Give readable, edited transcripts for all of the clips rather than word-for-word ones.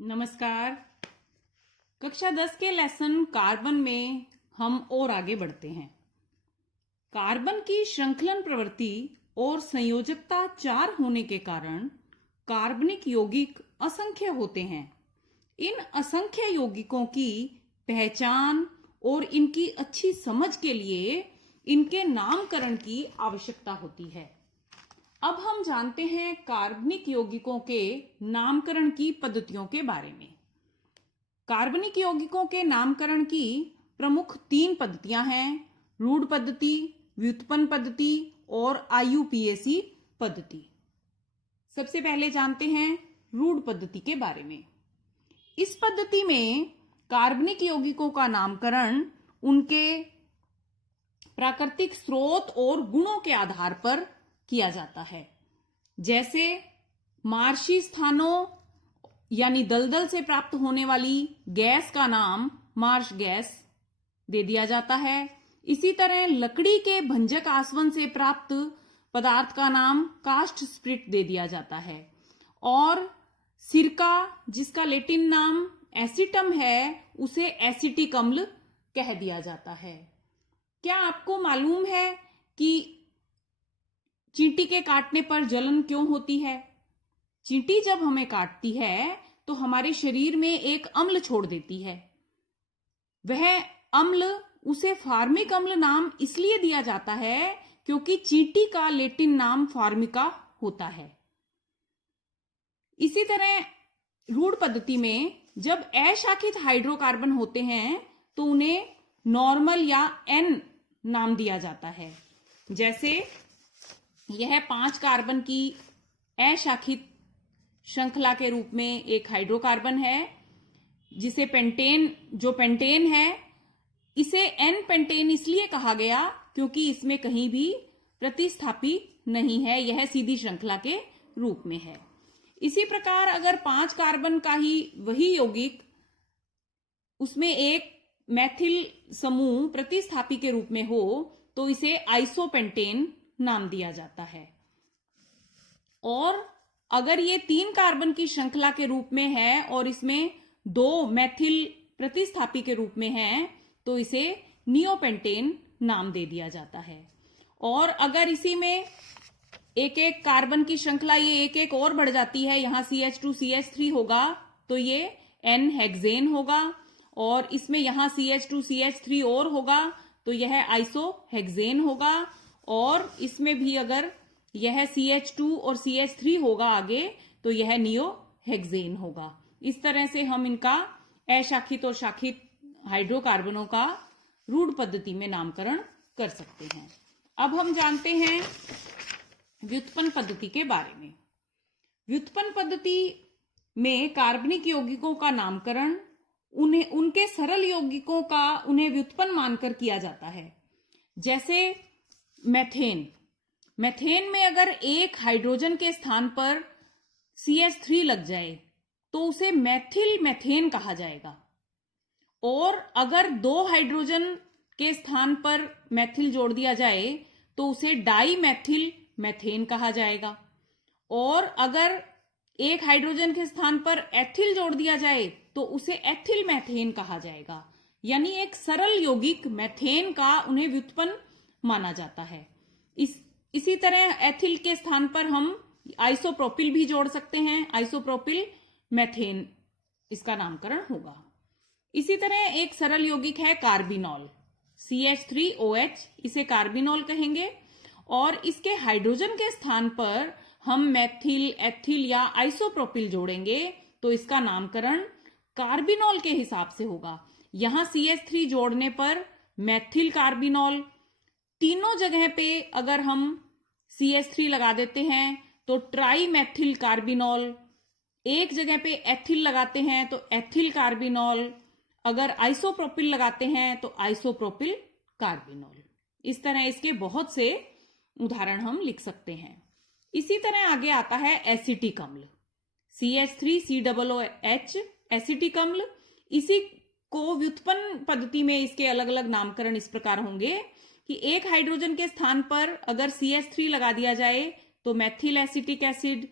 नमस्कार। कक्षा 10 के लेसन कार्बन में हम और आगे बढ़ते हैं। कार्बन की श्रृंखलन प्रवृत्ति और संयोजकता 4 होने के कारण कार्बनिक यौगिक असंख्य होते हैं। इन असंख्य यौगिकों की पहचान और इनकी अच्छी समझ के लिए इनके नामकरण की आवश्यकता होती है। अब हम जानते हैं कार्बनिक यौगिकों के नामकरण की पद्धतियों के बारे में। कार्बनिक यौगिकों के नामकरण की प्रमुख 3 पद्धतियां हैं: रूढ़ पद्धति, व्युत्पन्न पद्धति और IUPAC पद्धति। सबसे पहले जानते हैं रूढ़ पद्धति के बारे में। इस पद्धति में कार्बनिक यौगिकों का नामकरण उनके प्राकृतिक स्रोत और गुणों के आधार पर किया जाता है। जैसे मार्शी स्थानों यानी दलदल से प्राप्त होने वाली गैस का नाम मार्श गैस दे दिया जाता है। इसी तरह लकड़ी के भंजक आसवन से प्राप्त पदार्थ का नाम कास्ट स्प्रिट दे दिया जाता है। और सिरका, जिसका लैटिन नाम एसिटम है, उसे एसिटिक अम्ल कह दिया जाता है। क्या आपको मालूम है कि चींटी के काटने पर जलन क्यों होती है? चींटी जब हमें काटती है तो हमारे शरीर में एक अम्ल छोड़ देती है। वह अम्ल, उसे फार्मिक अम्ल नाम इसलिए दिया जाता है क्योंकि चींटी का लैटिन नाम फार्मिका होता है। इसी तरह रूढ़ पद्धति में जब अशाखित हाइड्रोकार्बन होते हैं तो उन्हें नॉर्मल या N नाम दिया जाता है। जैसे यह 5 कार्बन की अशाखित श्रृंखला के रूप में एक हाइड्रोकार्बन है, जिसे पेंटेन है, इसे N पेंटेन इसलिए कहा गया क्योंकि इसमें कहीं भी प्रतिस्थापी नहीं है, यह सीधी श्रृंखला के रूप में है। इसी प्रकार अगर 5 कार्बन का ही वही यौगिक, उसमें एक मैथिल समूह प्रतिस्थापी के रूप में हो तो इसे आइसोपेंटेन नाम दिया जाता है। और अगर ये 3 कार्बन की श्रृंखला के रूप में है और इसमें 2 मैथिल प्रतिस्थापी के रूप में है तो इसे नियोपेंटेन नाम दे दिया जाता है। और अगर इसी में एक एक कार्बन की श्रृंखला ये एक एक और बढ़ जाती है, यहां CH2 CH3 होगा तो ये N हेक्सेन होगा, और इसमें यहां CH2 CH3 और होगा तो यह आइसो हेक्सेन होगा, और इसमें भी अगर यह CH2 और CH3 होगा आगे तो यह नियो हेक्सेन होगा। इस तरह से हम इनका अशाखित और शाखित हाइड्रोकार्बनों का रूढ़ पद्धति में नामकरण कर सकते हैं। अब हम जानते हैं व्युत्पन्न पद्धति के बारे में। व्युत्पन्न पद्धति में कार्बनिक यौगिकों का नामकरण उनके सरल यौगिकों का उन्हें व्युत्पन्न मानकर किया जाता है। जैसे मैथेन में अगर एक हाइड्रोजन के स्थान पर CH3 लग जाए तो उसे मैथिल मैथेन कहा जाएगा, और अगर 2 हाइड्रोजन के स्थान पर मैथिल जोड़ दिया जाए तो उसे डाई मैथिल मैथेन कहा जाएगा, और अगर एक हाइड्रोजन के स्थान पर एथिल जोड़ दिया जाए तो उसे एथिल मैथेन कहा जाएगा। यानी एक सरल यौगिक मैथेन का उन्हें व्युत्पन्न माना जाता है। इसी तरह एथिल के स्थान पर हम आइसोप्रोपिल भी जोड़ सकते हैं, आइसोप्रोपिल मैथेन इसका नामकरण होगा। इसी तरह एक सरल यौगिक है कार्बिनॉल, CH3OH, इसे कार्बिनॉल कहेंगे, और इसके हाइड्रोजन के स्थान पर हम मैथिल, एथिल या आइसोप्रोपिल जोड़ेंगे तो इसका नामकरण कार्बिनॉल के हिसाब से होगा। यहां CH3 जोड़ने पर मैथिल कार्बिनॉल, तीनों जगह पे अगर हम CH3 लगा देते हैं तो ट्राई मैथिल कार्बिनॉल, एक जगह पे एथिल लगाते हैं तो एथिल कार्बिनॉल, अगर आइसोप्रोपिल लगाते हैं तो आइसोप्रोपिल कार्बिनॉल। इस तरह इसके बहुत से उदाहरण हम लिख सकते हैं। इसी तरह आगे आता है एसिटिक अम्ल, CH3COOH एसिटिक अम्ल। इसी को व्युत्पन्न पद्धति में इसके अलग अलग नामकरण इस प्रकार होंगे कि एक हाइड्रोजन के स्थान पर अगर CH3 लगा दिया जाए तो मैथिल एसिटिक एसिड,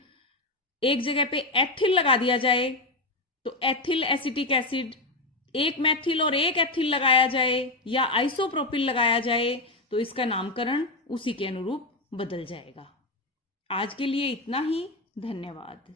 एक जगह पे एथिल लगा दिया जाए तो एथिल एसिटिक एसिड, एक मैथिल और एक एथिल लगाया जाए या आइसोप्रोपिल लगाया जाए तो इसका नामकरण उसी के अनुरूप बदल जाएगा। आज के लिए इतना ही। धन्यवाद।